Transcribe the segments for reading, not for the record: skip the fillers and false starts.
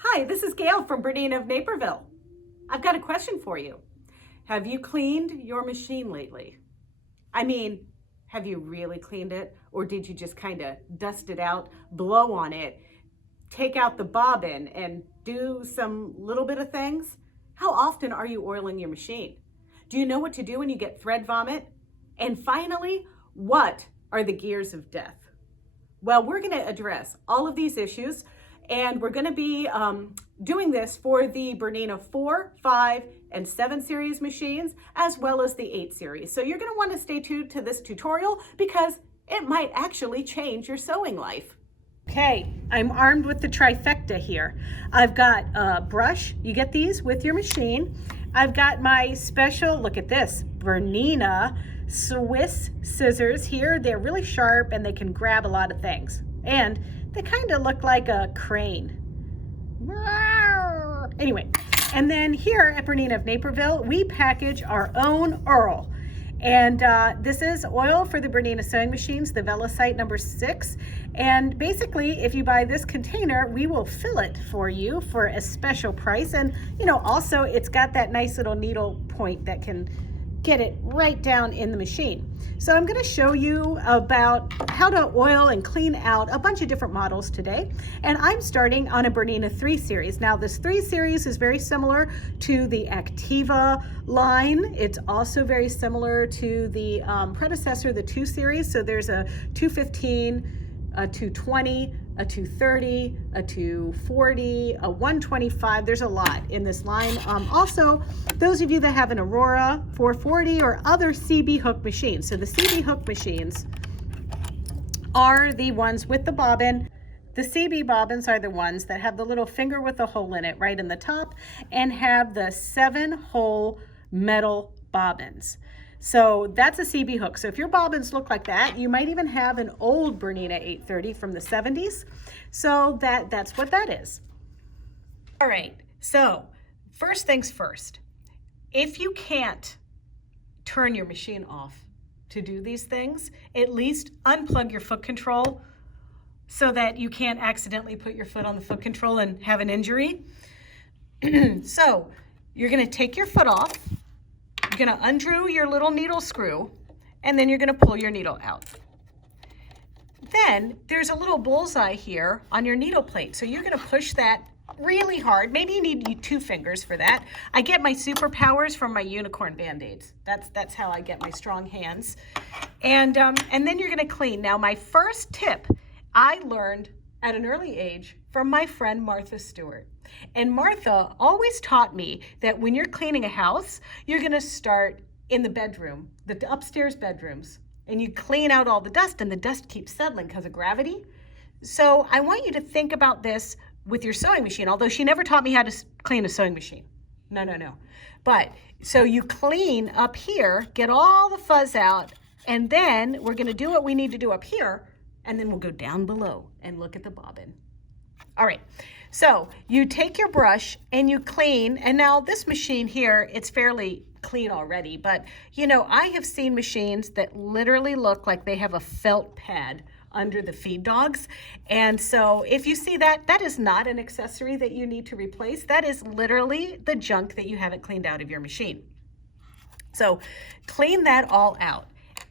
Hi, this is Gayle from BERNINA of Naperville. I've got a question for you. Have you cleaned your machine lately? I mean, have you really cleaned it? Or did you just kind of dust it out, blow on it, take out the bobbin and do some little bit of things? How often are you oiling your machine? Do you know what to do when you get thread vomit? And finally, what are the gears of death? Well, we're going to address all of these issues, and we're going to be doing this for the BERNINA 4, 5, and 7 series machines, as well as the 8 series. So you're going to want to stay tuned to this tutorial because it might actually change your sewing life. Okay, I'm armed with the trifecta here. I've got a brush. You get these with your machine. I've got my special, look at this, BERNINA Swiss scissors here. They're really sharp and they can grab a lot of things. And they kind of look like a crane. Anyway, and then here at BERNINA of Naperville, we package our own oil. And this is oil for the BERNINA sewing machines, the Velocite number 6. And basically, if you buy this container, we will fill it for you for a special price. And, you know, also it's got that nice little needle point that can get it right down in the machine. So I'm going to show you about how to oil and clean out a bunch of different models today. And I'm starting on a BERNINA 3 series. Now this 3 series is very similar to the Activa line. It's also very similar to the predecessor, the 2 series. So there's a 215, a 220, a 230, a 240, a 125. There's a lot in this line. Also, those of you that have an Aurora 440 or other CB hook machines. So the CB hook machines are the ones with the bobbin. The CB bobbins are the ones that have the little finger with the hole in it right in the top and have the 7-hole metal bobbins. So that's a CB hook. So if your bobbins look like that, you might even have an old BERNINA 830 from the 70s. So that's what that is. All right, so first things first. If you can't turn your machine off to do these things, at least unplug your foot control so that you can't accidentally put your foot on the foot control and have an injury. So you're gonna take your foot off. You're going to undo your little needle screw, and then you're going to pull your needle out. Then there's a little bullseye here on your needle plate. So you're going to push that really hard. Maybe you need 2 fingers for that. I get my superpowers from my unicorn Band-Aids. That's how I get my strong hands. And then you're going to clean. Now my first tip I learned at an early age from my friend Martha Stewart. And Martha always taught me that when you're cleaning a house, you're gonna start in the bedroom, the upstairs bedrooms, and you clean out all the dust, and the dust keeps settling because of gravity. So I want you to think about this with your sewing machine, although she never taught me how to clean a sewing machine. No. But, so you clean up here, get all the fuzz out, and then we're gonna do what we need to do up here, and then we'll go down below and look at the bobbin. All right, so you take your brush and you clean, and now this machine here, it's fairly clean already, but you know, I have seen machines that literally look like they have a felt pad under the feed dogs. And so if you see that, that is not an accessory that you need to replace. That is literally the junk that you haven't cleaned out of your machine. So clean that all out.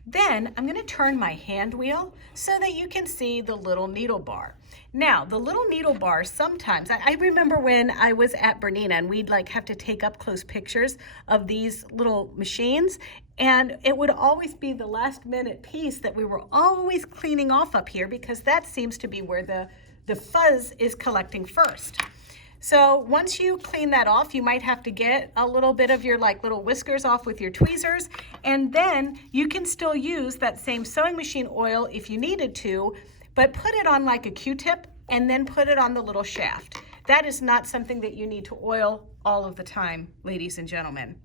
Then I'm going to turn my hand wheel so that you can see the little needle bar. Now, the little needle bar sometimes, I remember when I was at BERNINA and we'd like have to take up close pictures of these little machines, and it would always be the last minute piece that we were always cleaning off up here because that seems to be where the fuzz is collecting first. So once you clean that off, you might have to get a little bit of your like little whiskers off with your tweezers, and then you can still use that same sewing machine oil if you needed to, but put it on like a Q-tip and then put it on the little shaft. That is not something that you need to oil all of the time, ladies and gentlemen.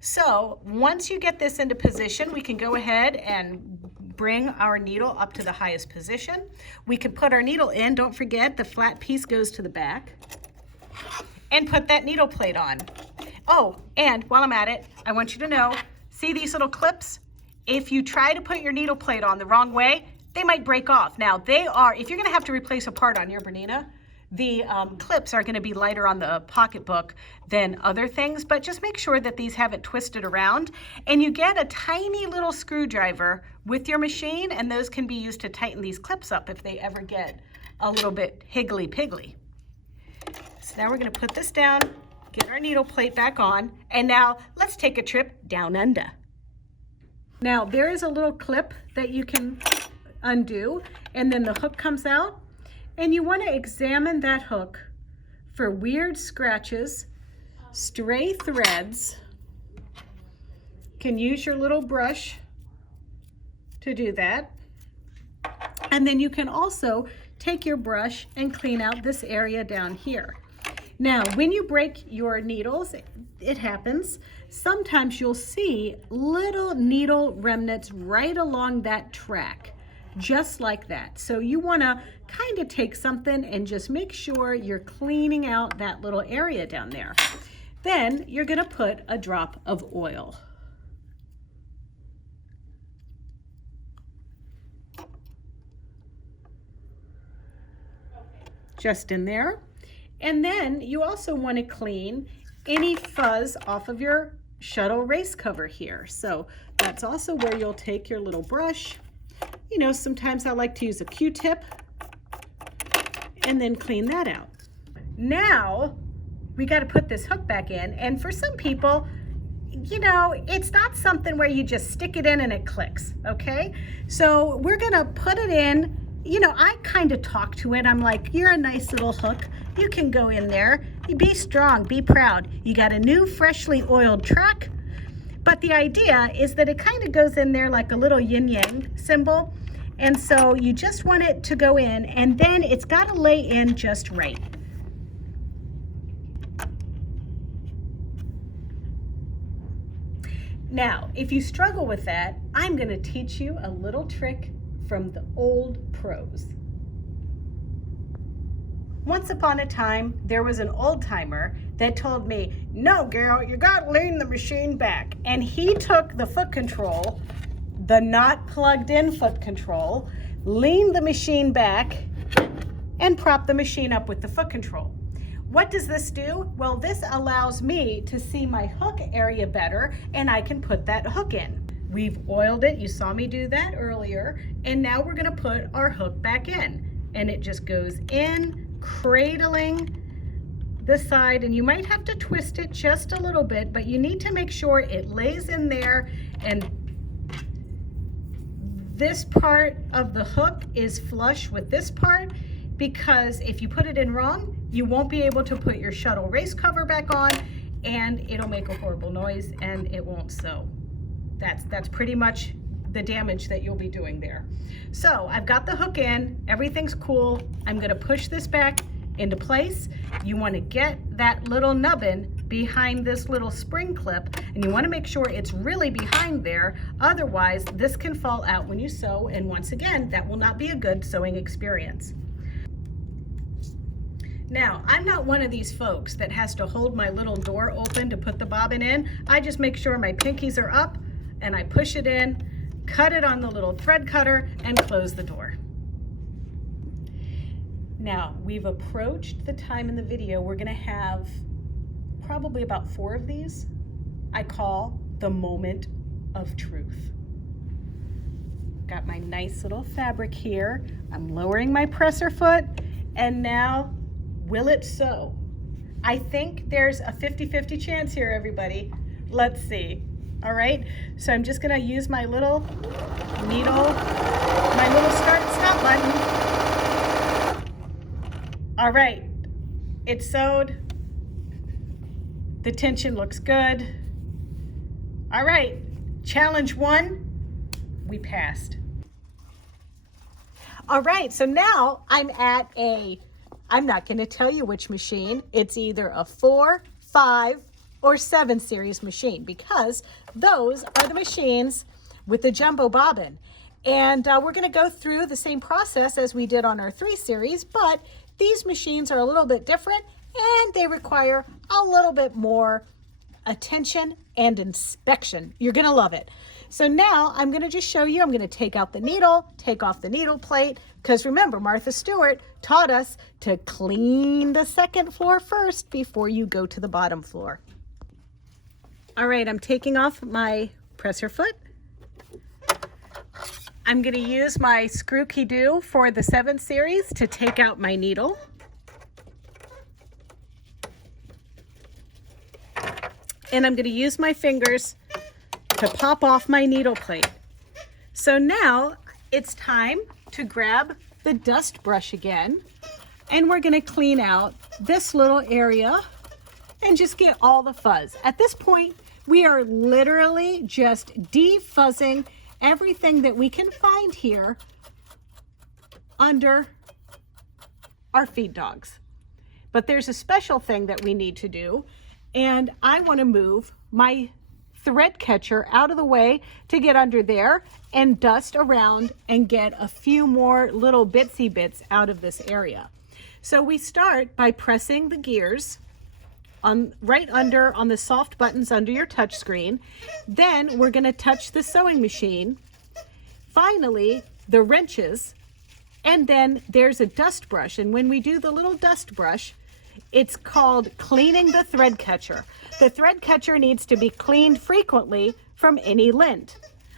So once you get this into position, we can go ahead and bring our needle up to the highest position. We can put our needle in. Don't forget, the flat piece goes to the back. And put that needle plate on. Oh, and while I'm at it, I want you to know, see these little clips? If you try to put your needle plate on the wrong way, they might break off. Now they are, if you're gonna have to replace a part on your BERNINA, The clips are going to be lighter on the pocketbook than other things, but just make sure that these haven't twisted around. And you get a tiny little screwdriver with your machine, and those can be used to tighten these clips up if they ever get a little bit higgly-piggly. So now we're going to put this down, get our needle plate back on, and now let's take a trip down under. Now there is a little clip that you can undo, and then the hook comes out. And you want to examine that hook for weird scratches, stray threads. You can use your little brush to do that. And then you can also take your brush and clean out this area down here. Now, when you break your needles, it happens. Sometimes you'll see little needle remnants right along that track, just like that. So you want to kind of take something and just make sure you're cleaning out that little area down there. Then you're going to put a drop of oil. Just in there. And then you also want to clean any fuzz off of your shuttle race cover here. So that's also where you'll take your little brush. You know, sometimes I like to use a Q-tip and then clean that out. Now we got to put this hook back in, and for some people, you know, it's not something where you just stick it in and it clicks, okay? So we're gonna put it in. You know, I kind of talk to it. I'm like, you're a nice little hook. You can go in there. You be strong, be proud. You got a new freshly oiled track. But the idea is that it kind of goes in there like a little yin-yang symbol. And so you just want it to go in, and then it's got to lay in just right. Now, if you struggle with that, I'm going to teach you a little trick from the old pros. Once upon a time, there was an old timer that told me, no, Gayle, you got to lean the machine back. And he took the foot control, the not plugged in foot control, leaned the machine back, and propped the machine up with the foot control. What does this do? Well, this allows me to see my hook area better, and I can put that hook in. We've oiled it, you saw me do that earlier, and now we're gonna put our hook back in. And it just goes in, cradling the side, and you might have to twist it just a little bit, but you need to make sure it lays in there, and this part of the hook is flush with this part, because if you put it in wrong, you won't be able to put your shuttle race cover back on, and it'll make a horrible noise and it won't sew. That's pretty much the damage that you'll be doing there. So I've got the hook in, everything's cool. I'm gonna push this back into place. You wanna get that little nubbin behind this little spring clip, and you wanna make sure it's really behind there. Otherwise, this can fall out when you sew, and once again, that will not be a good sewing experience. Now, I'm not one of these folks that has to hold my little door open to put the bobbin in. I just make sure my pinkies are up, and I push it in, cut it on the little thread cutter, and close the door. Now, we've approached the time in the video. We're gonna have probably about 4 of these. I call the moment of truth. Got my nice little fabric here. I'm lowering my presser foot, and now, will it sew? I think there's a 50-50 chance here, everybody. Let's see. All right, so I'm just gonna use my little needle, my little start and stop button. All right, it's sewed. The tension looks good. All right, challenge 1, we passed. All right, so now I'm at I'm not gonna tell you which machine. It's either a 4, 5, or 7 series machine, because those are the machines with the jumbo bobbin. And we're gonna go through the same process as we did on our 3 series, but these machines are a little bit different, and they require a little bit more attention and inspection. You're gonna love it. So now I'm going to just show you, I'm going to take out the needle, take off the needle plate, because remember, Martha Stewart taught us to clean the second floor first before you go to the bottom floor. All right, I'm taking off my presser foot. I'm going to use my screw key-do for the 7 series to take out my needle. And I'm going to use my fingers to pop off my needle plate. So now it's time to grab the dust brush again, and we're going to clean out this little area and just get all the fuzz. At this point, we are literally just defuzzing everything that we can find here under our feed dogs. But there's a special thing that we need to do, and I want to move my thread catcher out of the way to get under there and dust around and get a few more little bitsy bits out of this area. So we start by pressing the gears on right under on the soft buttons under your touch screen. Then we're going to touch the sewing machine, finally the wrenches, and then there's a dust brush. And when we do the little dust brush, it's called cleaning the thread catcher. The thread catcher needs to be cleaned frequently from any lint.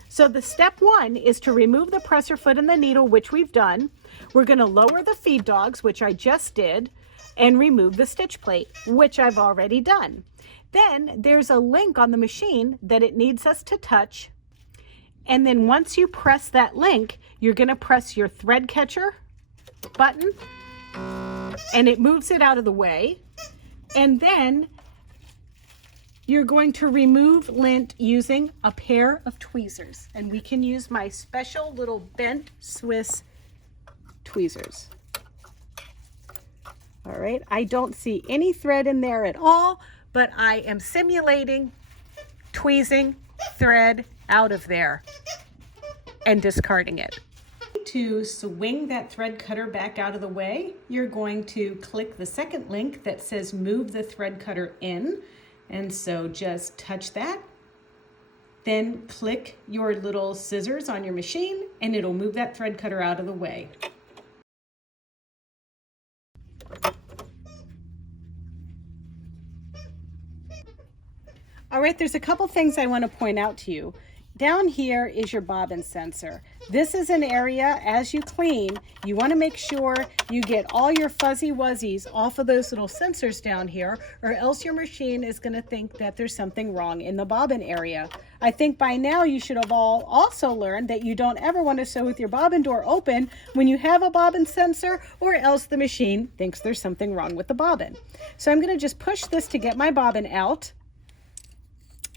So the step 1 is to remove the presser foot and the needle, which we've done. We're going to lower the feed dogs, which I just did, and remove the stitch plate, which I've already done. Then there's a link on the machine that it needs us to touch. And then once you press that link, you're going to press your thread catcher button, and it moves it out of the way. And then you're going to remove lint using a pair of tweezers. And we can use my special little bent Swiss tweezers. All right, I don't see any thread in there at all, but I am simulating tweezing thread out of there and discarding it. To swing that thread cutter back out of the way, you're going to click the second link that says move the thread cutter in. And so just touch that, then click your little scissors on your machine and it'll move that thread cutter out of the way. All right, there's a couple things I want to point out to you. Down here is your bobbin sensor. This is an area, as you clean, you want to make sure you get all your fuzzy wuzzies off of those little sensors down here, or else your machine is going to think that there's something wrong in the bobbin area. I think by now you should have all also learned that you don't ever want to sew with your bobbin door open when you have a bobbin sensor, or else the machine thinks there's something wrong with the bobbin. So I'm going to just push this to get my bobbin out.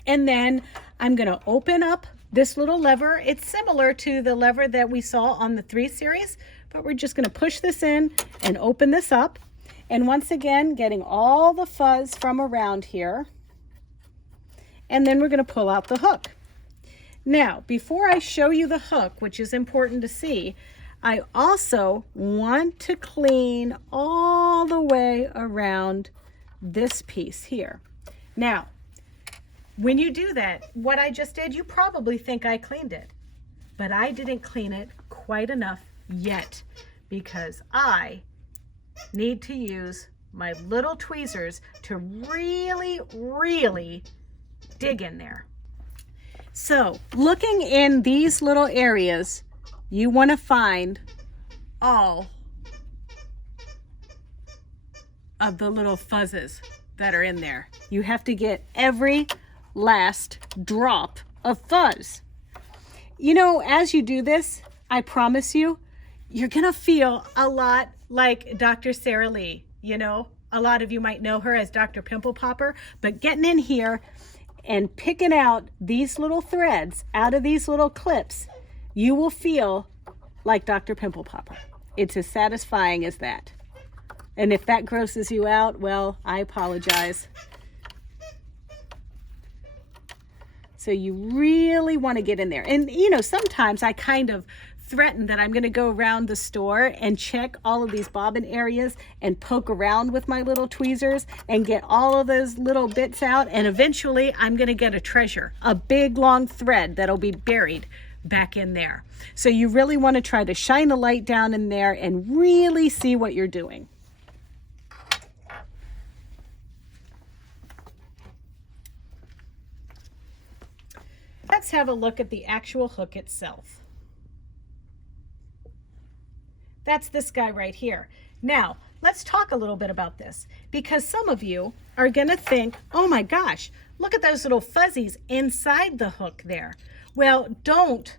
And then I'm going to open up this little lever. It's similar to the lever that we saw on the 3 series, but we're just going to push this in and open this up. And once again, getting all the fuzz from around here. And then we're going to pull out the hook. Now, before I show you the hook, which is important to see, I also want to clean all the way around this piece here. Now, when you do that, what I just did, you probably think I cleaned it, but I didn't clean it quite enough yet because I need to use my little tweezers to really, really dig in there. So looking in these little areas, you want to find all of the little fuzzes that are in there. You have to get every last drop of fuzz. You know, as you do this, I promise you, you're gonna feel a lot like Dr. Sarah Lee. You know, a lot of you might know her as Dr. Pimple Popper, but getting in here and picking out these little threads out of these little clips, you will feel like Dr. Pimple Popper. It's as satisfying as that. And if that grosses you out, well, I apologize. So you really want to get in there. And you know, sometimes I kind of threatened that I'm going to go around the store and check all of these bobbin areas and poke around with my little tweezers and get all of those little bits out, and eventually I'm going to get a treasure, a big long thread that'll be buried back in there. So you really want to try to shine a light down in there and really see what you're doing. Let's have a look at the actual hook itself. That's this guy right here. Now, let's talk a little bit about this, because some of you are going to think, oh my gosh, look at those little fuzzies inside the hook there. Well, don't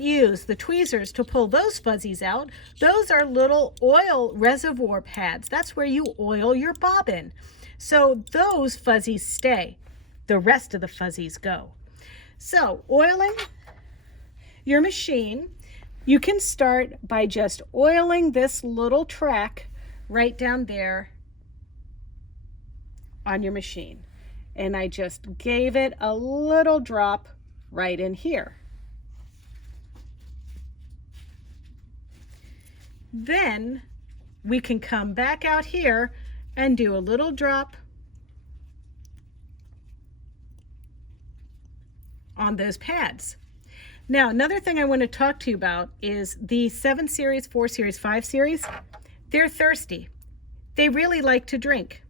use the tweezers to pull those fuzzies out. Those are little oil reservoir pads. That's where you oil your bobbin. So those fuzzies stay. The rest of the fuzzies go. So oiling your machine, you can start by just oiling this little track right down there on your machine. And I just gave it a little drop right in here. Then we can come back out here and do a little drop on those pads. Now, another thing I want to talk to you about is the 7 series, 4 series, 5 series. They're thirsty. They really like to drink.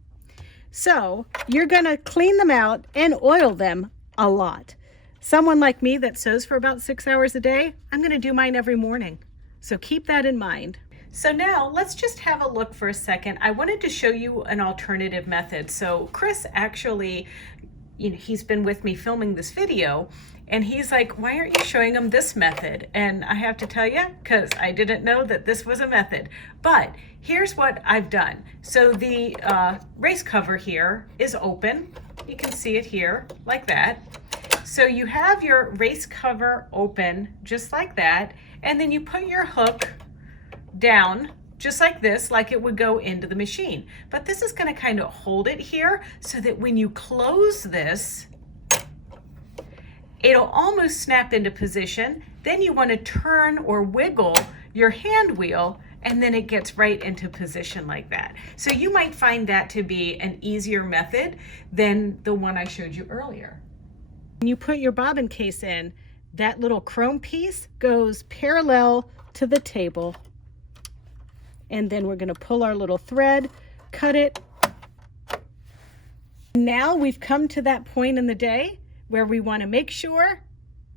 So you're going to clean them out and oil them a lot. Someone like me that sews for about 6 hours a day, I'm going to do mine every morning. So keep that in mind. So now let's just have a look for a second. I wanted to show you an alternative method. So Chris actually, he's been with me filming this video, and he's like, why aren't you showing him this method? And I have to tell you, because I didn't know that this was a method. But here's what I've done. So the race cover here is open. You can see it here like that. So you have your race cover open just like that, and then you put your hook down just like this, like it would go into the machine. But this is going to kind of hold it here so that when you close this, it'll almost snap into position. Then you want to turn or wiggle your hand wheel, and then it gets right into position like that. So you might find that to be an easier method than the one I showed you earlier. When you put your bobbin case in, that little chrome piece goes parallel to the table. And then we're going to pull our little thread, cut it. Now we've come to that point in the day where we want to make sure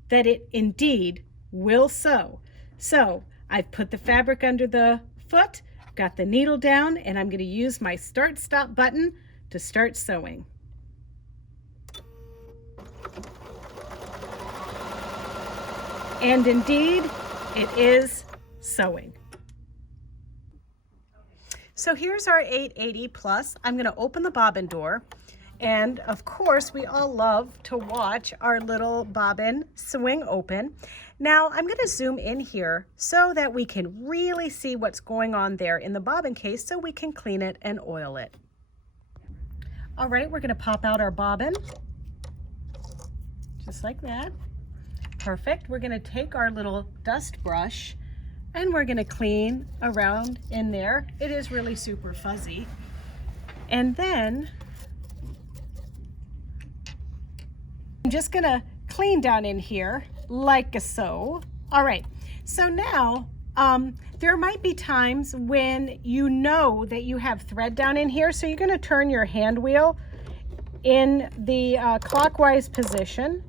that it indeed will sew. So I've put the fabric under the foot, got the needle down, and I'm going to use my start-stop button to start sewing. And indeed, it is sewing. So here's our 880 plus. I'm going to open the bobbin door, and of course we all love to watch our little bobbin swing open. Now I'm going to zoom in here so that we can really see what's going on there in the bobbin case, so we can clean it and oil it. All right, we're going to pop out our bobbin just like that. Perfect. We're going to take our little dust brush and we're going to clean around in there. It is really super fuzzy. And then I'm just going to clean down in here like so. All right. So now there might be times when you know that you have thread down in here. So you're going to turn your hand wheel in the clockwise position.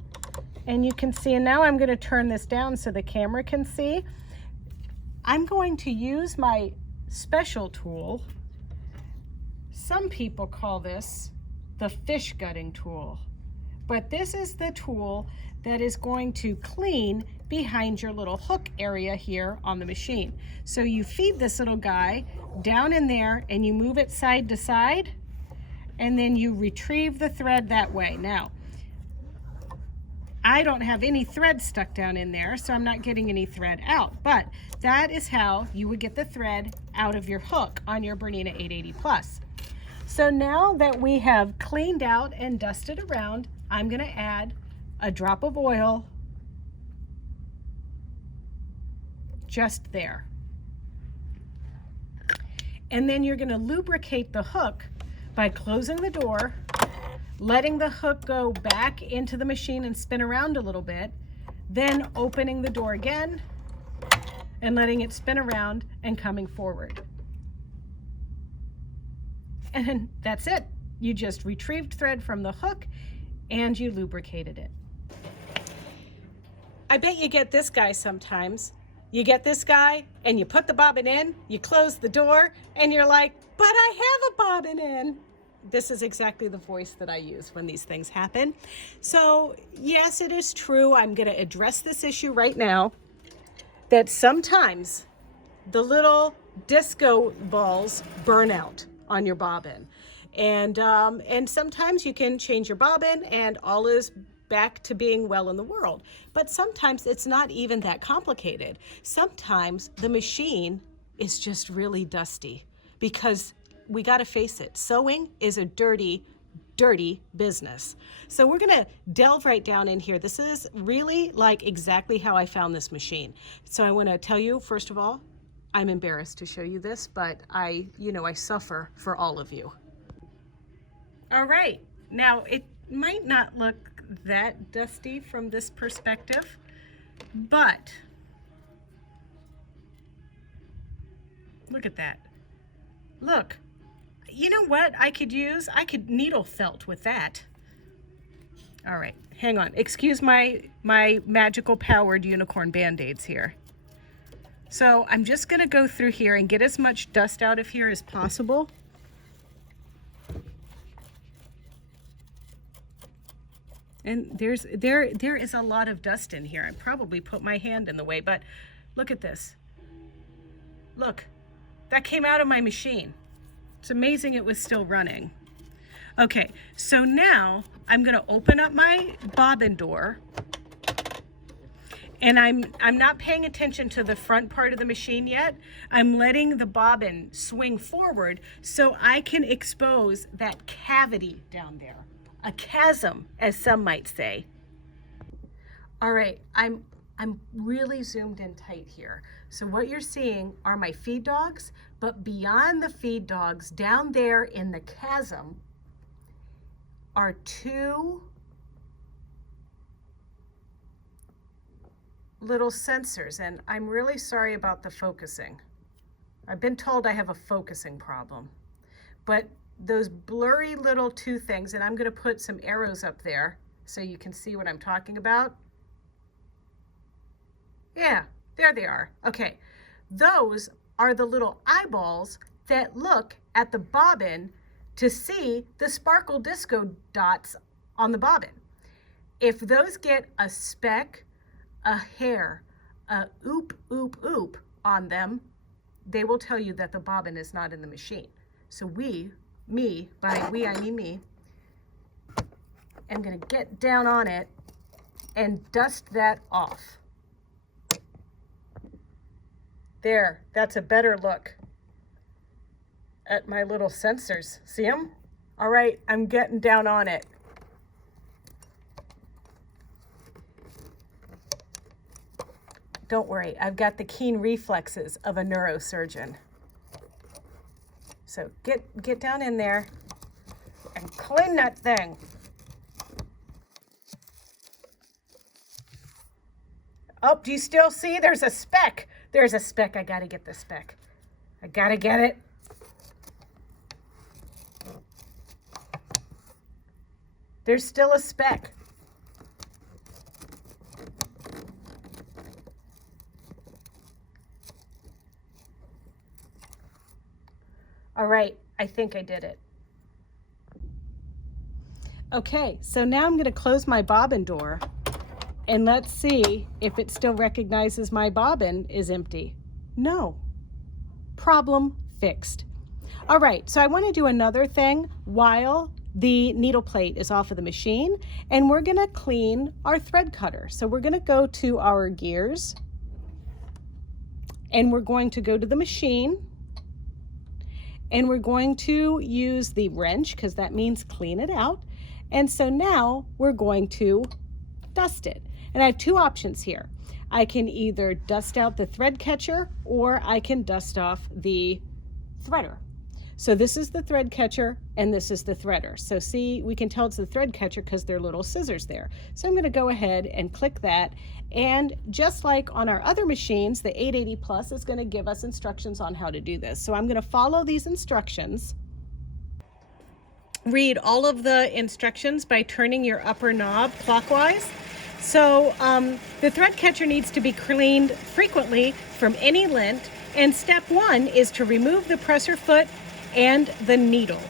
And you can see, and now I'm going to turn this down so the camera can see. I'm going to use my special tool. Some people call this the fish gutting tool, but this is the tool that is going to clean behind your little hook area here on the machine. So you feed this little guy down in there and you move it side to side, and then you retrieve the thread that way. Now, I don't have any thread stuck down in there, so I'm not getting any thread out, but that is how you would get the thread out of your hook on your Bernina 880 Plus. So now that we have cleaned out and dusted around, I'm going to add a drop of oil just there. And then you're going to lubricate the hook by closing the door, letting the hook go back into the machine and spin around a little bit, then opening the door again and letting it spin around and coming forward. And that's it. You just retrieved thread from the hook and you lubricated it. I bet you get this guy sometimes. You get this guy and you put the bobbin in, you close the door, and you're like, but I have a bobbin in. This is exactly the voice that I use when these things happen. So yes, it is true. I'm going to address this issue right now, that sometimes the little disco balls burn out on your bobbin. And sometimes you can change your bobbin and all is back to being well in the world. But sometimes it's not even that complicated. Sometimes the machine is just really dusty, because we got to face it, sewing is a dirty, dirty business. So we're going to delve right down in here. This is really like exactly how I found this machine. So I want to tell you, first of all, I'm embarrassed to show you this, but I suffer for all of you. All right, now it might not look that dusty from this perspective, but look at that. Look, you know what I could use? I could needle felt with that. All right, hang on. Excuse my magical powered unicorn band-aids here. So I'm just gonna go through here and get as much dust out of here as possible. And there is a lot of dust in here. I probably put my hand in the way, but look at this. Look, that came out of my machine. It's amazing it was still running. Okay, so now I'm gonna open up my bobbin door, and I'm not paying attention to the front part of the machine yet. I'm letting the bobbin swing forward so I can expose that cavity down there. A chasm, as some might say. All right, I'm really zoomed in tight here. So what you're seeing are my feed dogs, but beyond the feed dogs, down there in the chasm, are two little sensors, and I'm really sorry about the focusing. I've been told I have a focusing problem, but those blurry little two things, and I'm going to put some arrows up there so you can see what I'm talking about. Yeah, there they are. Okay, those are the little eyeballs that look at the bobbin to see the sparkle disco dots on the bobbin. If those get a speck, a hair, a oop, oop, oop on them, they will tell you that the bobbin is not in the machine. So by we I mean me, I'm gonna get down on it and dust that off. There, that's a better look at my little sensors. See them? All right, I'm getting down on it. Don't worry, I've got the keen reflexes of a neurosurgeon. So get down in there and clean that thing. Oh, do you still see? There's a speck. There's a speck. I gotta get the speck. I gotta get it. There's still a speck. All right, I think I did it. Okay, so now I'm going to close my bobbin door and let's see if it still recognizes my bobbin is empty. No. Problem fixed. All right, so I want to do another thing while the needle plate is off of the machine, and we're going to clean our thread cutter. So we're going to go to our gears and we're going to go to the machine. And we're going to use the wrench because that means clean it out. And so now we're going to dust it. And I have two options here. I can either dust out the thread catcher or I can dust off the threader. So this is the thread catcher and this is the threader. So see, we can tell it's the thread catcher because there are little scissors there. So I'm going to go ahead and click that. And just like on our other machines, the 880 Plus is going to give us instructions on how to do this. So I'm going to follow these instructions. Read all of the instructions by turning your upper knob clockwise. So the thread catcher needs to be cleaned frequently from any lint. And step 1 is to remove the presser foot and the needle.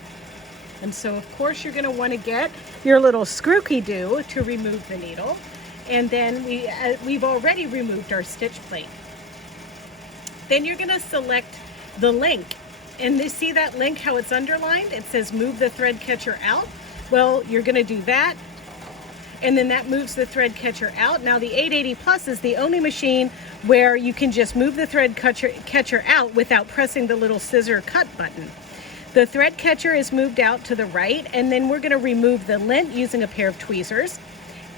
And so of course you're going to want to get your little screw-key-doo to remove the needle. And then we've already removed our stitch plate. Then you're going to select the link. And you see that link, how it's underlined? It says move the thread catcher out. Well, you're going to do that. And then that moves the thread catcher out. Now the 880 Plus is the only machine where you can just move the thread catcher out without pressing the little scissor cut button. The thread catcher is moved out to the right, and then we're going to remove the lint using a pair of tweezers.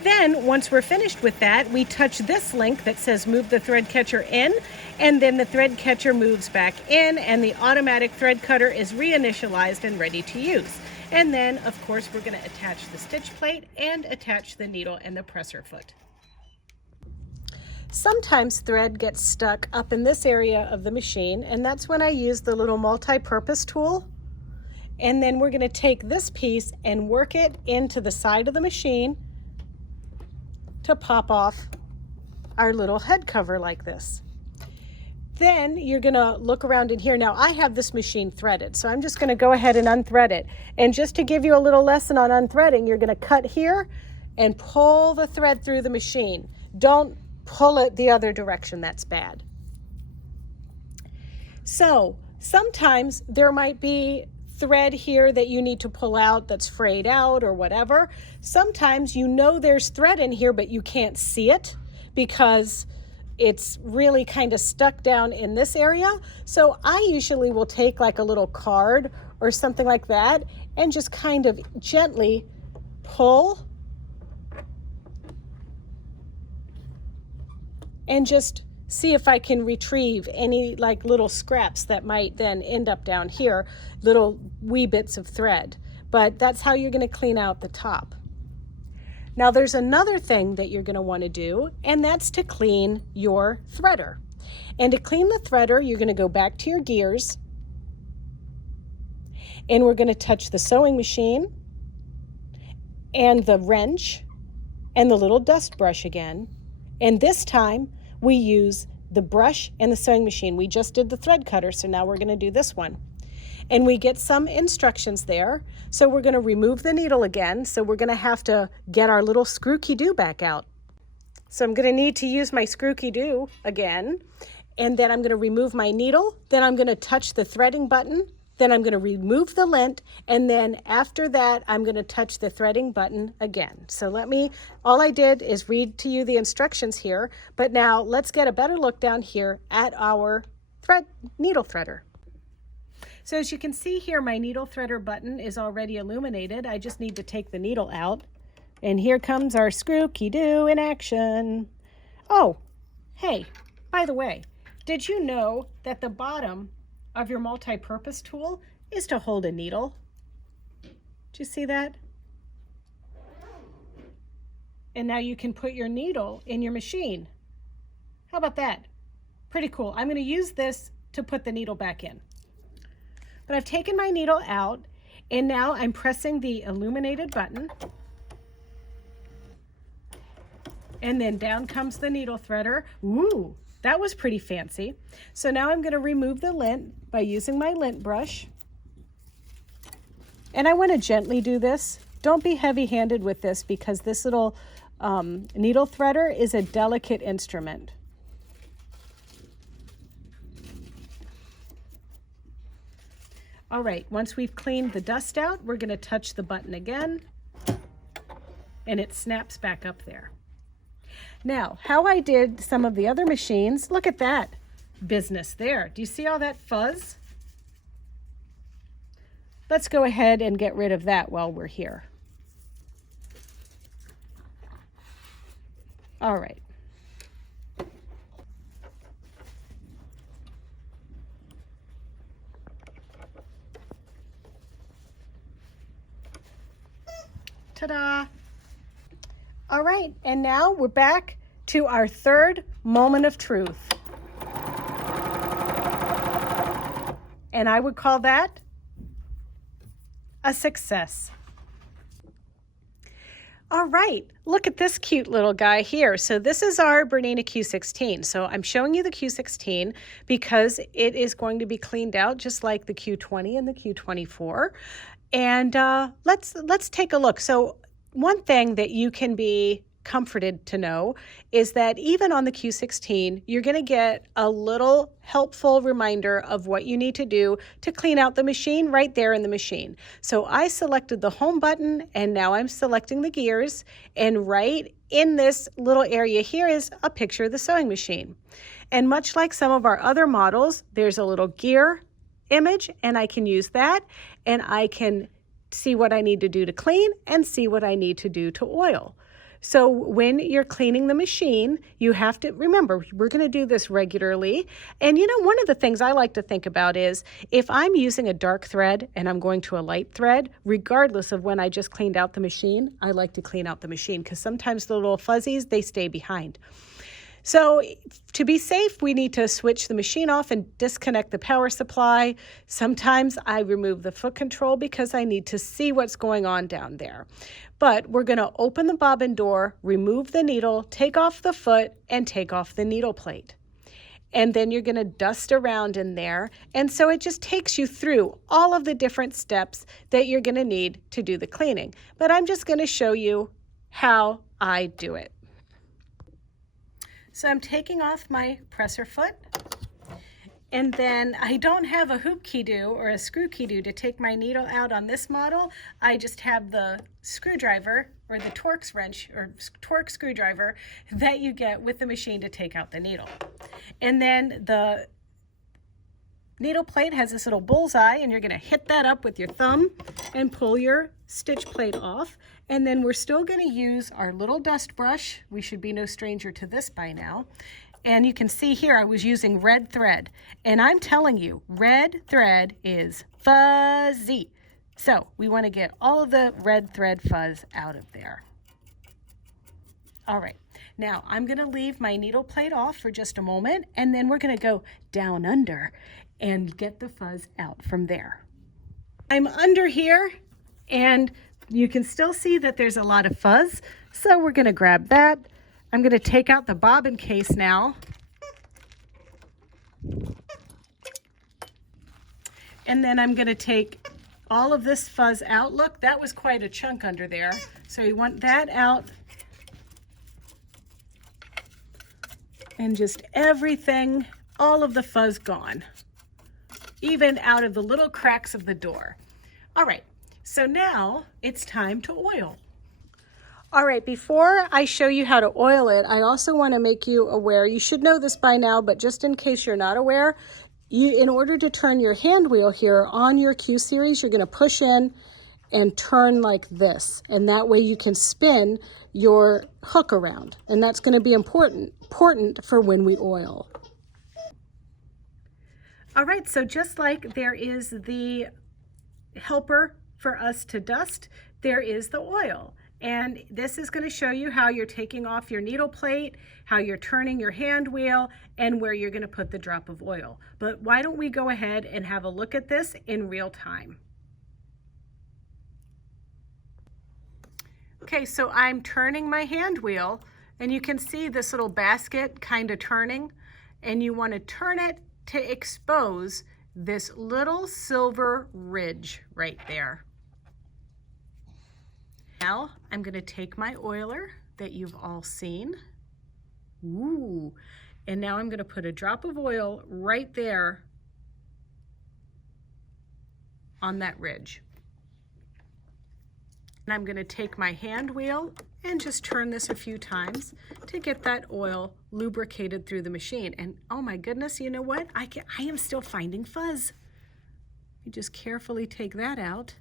Then once we're finished with that, we touch this link that says move the thread catcher in, and then the thread catcher moves back in and the automatic thread cutter is reinitialized and ready to use. And then, of course, we're going to attach the stitch plate and attach the needle and the presser foot. Sometimes thread gets stuck up in this area of the machine, and that's when I use the little multi-purpose tool. And then we're going to take this piece and work it into the side of the machine to pop off our little head cover like this. Then you're going to look around in here. Now I have this machine threaded, so I'm just going to go ahead and unthread it. And just to give you a little lesson on unthreading, you're going to cut here and pull the thread through the machine. Don't pull it the other direction, that's bad. So sometimes there might be thread here that you need to pull out that's frayed out or whatever. Sometimes you know there's thread in here, but you can't see it because it's really kind of stuck down in this area. So I usually will take like a little card or something like that and just kind of gently pull and just see if I can retrieve any like little scraps that might then end up down here, little wee bits of thread. But that's how you're going to clean out the top. Now there's another thing that you're going to want to do, and that's to clean your threader. And to clean the threader, you're going to go back to your gears, and we're going to touch the sewing machine and the wrench and the little dust brush again. And this time we use the brush and the sewing machine. We just did the thread cutter, so now we're going to do this one. And we get some instructions there. So we're going to remove the needle again. So we're going to have to get our little screw-key-doo back out. So I'm going to need to use my screw-key-doo again. And then I'm going to remove my needle. Then I'm going to touch the threading button. Then I'm going to remove the lint. And then after that, I'm going to touch the threading button again. So all I did is read to you the instructions here. But now let's get a better look down here at our needle threader. So as you can see here, my needle threader button is already illuminated. I just need to take the needle out. And here comes our screw-key-doo in action. Oh, hey, by the way, did you know that the bottom of your multi-purpose tool is to hold a needle? Did you see that? And now you can put your needle in your machine. How about that? Pretty cool. I'm going to use this to put the needle back in. But I've taken my needle out, and now I'm pressing the illuminated button. And then down comes the needle threader. Ooh, that was pretty fancy. So now I'm going to remove the lint by using my lint brush. And I want to gently do this. Don't be heavy-handed with this because this little needle threader is a delicate instrument. All right, once we've cleaned the dust out, we're going to touch the button again, and it snaps back up there. Now, how I did some of the other machines, look at that business there. Do you see all that fuzz? Let's go ahead and get rid of that while we're here. All right. Ta-da! All right, and now we're back to our third moment of truth. And I would call that a success. All right, look at this cute little guy here. So this is our Bernina Q16. So I'm showing you the Q16 because it is going to be cleaned out just like the Q20 and the Q24. And let's take a look. So one thing that you can be comforted to know is that even on the Q16, you're going to get a little helpful reminder of what you need to do to clean out the machine right there in the machine. So I selected the home button and now I'm selecting the gears, and right in this little area here is a picture of the sewing machine. And much like some of our other models, there's a little gear image and I can use that and I can see what I need to do to clean and see what I need to do to oil. So when you're cleaning the machine, you have to remember, we're going to do this regularly. And you know, one of the things I like to think about is if I'm using a dark thread and I'm going to a light thread, regardless of when I just cleaned out the machine, I like to clean out the machine because sometimes the little fuzzies, they stay behind. So to be safe, we need to switch the machine off and disconnect the power supply. Sometimes I remove the foot control because I need to see what's going on down there. But we're going to open the bobbin door, remove the needle, take off the foot, and take off the needle plate. And then you're going to dust around in there. And so it just takes you through all of the different steps that you're going to need to do the cleaning. But I'm just going to show you how I do it. So I'm taking off my presser foot, and then I don't have a hoop key-do or a screw key-do to take my needle out on this model. I just have the screwdriver or the Torx wrench or Torx screwdriver that you get with the machine to take out the needle. And then the needle plate has this little bullseye, and you're going to hit that up with your thumb and pull your stitch plate off. And then we're still going to use our little dust brush. We should be no stranger to this by now. And you can see here I was using red thread. And I'm telling you, red thread is fuzzy. So we want to get all of the red thread fuzz out of there. All right, now I'm going to leave my needle plate off for just a moment, and then we're going to go down under and get the fuzz out from there. I'm under here, and you can still see that there's a lot of fuzz, so we're going to grab that. I'm going to take out the bobbin case now. And then I'm going to take all of this fuzz out. Look, that was quite a chunk under there. So you want that out. And just everything, all of the fuzz gone. Even out of the little cracks of the door. All right, so now it's time to oil. All right, before I show you how to oil it, I also want to make you aware, you should know this by now, but just in case you're not aware, in order to turn your hand wheel here on your Q series, you're going to push in and turn like this. And that way you can spin your hook around. And that's going to be important for when we oil. All right, so just like there is the helper for us to dust, there is the oil. And this is going to show you how you're taking off your needle plate, how you're turning your hand wheel, and where you're going to put the drop of oil. But why don't we go ahead and have a look at this in real time. Okay, so I'm turning my hand wheel, and you can see this little basket kind of turning, and you want to turn it to expose this little silver ridge right there. Now I'm going to take my oiler that you've all seen. Ooh, and now I'm going to put a drop of oil right there on that ridge. And I'm going to take my hand wheel and just turn this a few times to get that oil lubricated through the machine. And oh my goodness, you know what? I am still finding fuzz. You just carefully take that out.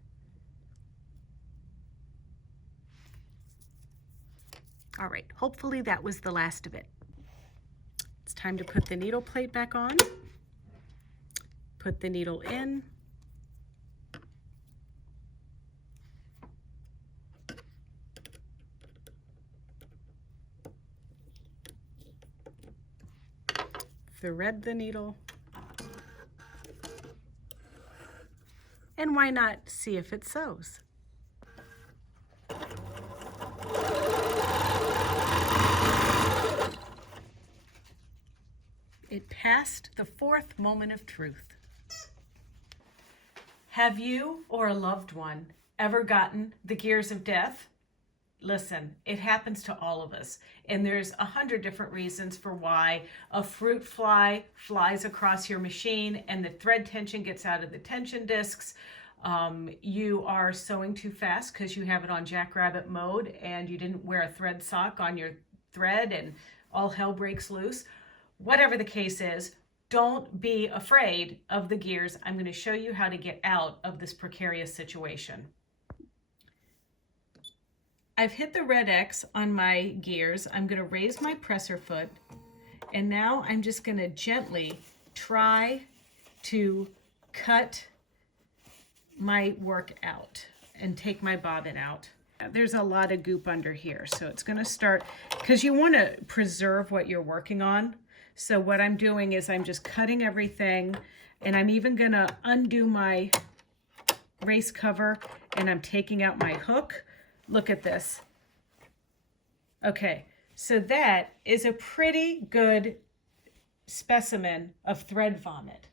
All right, hopefully that was the last of it. It's time to put the needle plate back on. Put the needle in. thread the needle. And why not see if it sews? It passed the fourth moment of truth. Have you or a loved one ever gotten the gears of death? Listen, it happens to all of us, and there's 100 different reasons for why a fruit fly flies across your machine and the thread tension gets out of the tension discs. You are sewing too fast because you have it on jackrabbit mode and you didn't wear a thread sock on your thread and all hell breaks loose. Whatever the case is, don't be afraid of the gears. I'm going to show you how to get out of this precarious situation. I've hit the red X on my gears. I'm going to raise my presser foot, and now I'm just going to gently try to cut my work out and take my bobbin out. There's a lot of goop under here, so it's going to start, because you want to preserve what you're working on. So what I'm doing is I'm just cutting everything, and I'm even going to undo my race cover, and I'm taking out my hook. Look at this. Okay, so that is a pretty good specimen of thread vomit.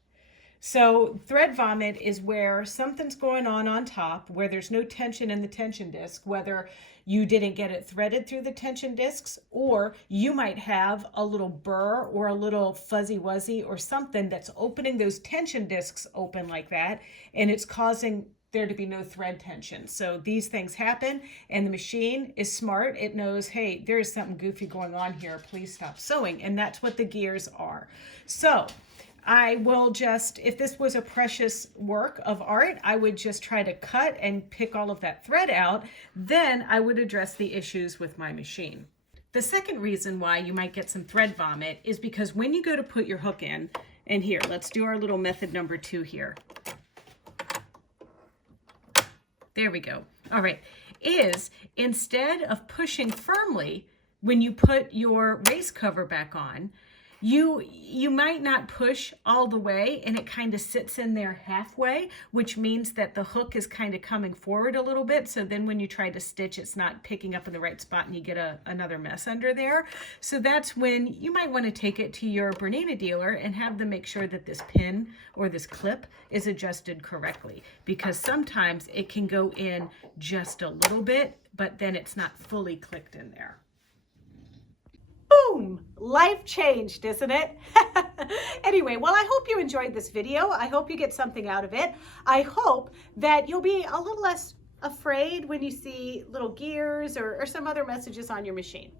So thread vomit is where something's going on top, where there's no tension in the tension disc, whether you didn't get it threaded through the tension discs, or you might have a little burr or a little fuzzy wuzzy or something that's opening those tension discs open like that, and it's causing there to be no thread tension. So these things happen, and the machine is smart. It knows, hey, there's something goofy going on here. Please stop sewing. And that's what the gears are. So I will just, if this was a precious work of art, I would just try to cut and pick all of that thread out. Then I would address the issues with my machine. The second reason why you might get some thread vomit is because when you go to put your hook in, and here, let's do our little method number 2 here. There we go. All right, is instead of pushing firmly when you put your race cover back on, you might not push all the way, and it kind of sits in there halfway, which means that the hook is kind of coming forward a little bit. So then when you try to stitch, it's not picking up in the right spot and you get another mess under there. So that's when you might want to take it to your Bernina dealer and have them make sure that this pin or this clip is adjusted correctly, because sometimes it can go in just a little bit, but then it's not fully clicked in there. Boom! Life changed, isn't it? Anyway, well, I hope you enjoyed this video. I hope you get something out of it. I hope that you'll be a little less afraid when you see little gears or some other messages on your machine.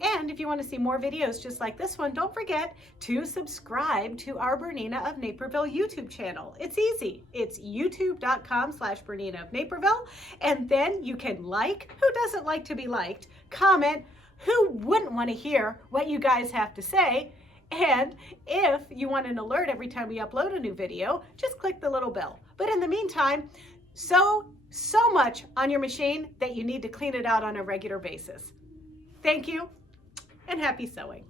And if you want to see more videos just like this one, don't forget to subscribe to our Bernina of Naperville YouTube channel. It's easy. It's youtube.com/Bernina of Naperville. And then you can like, who doesn't like to be liked, comment, who wouldn't want to hear what you guys have to say? And if you want an alert every time we upload a new video, just click the little bell. But in the meantime, sew so much on your machine that you need to clean it out on a regular basis. Thank you, and happy sewing.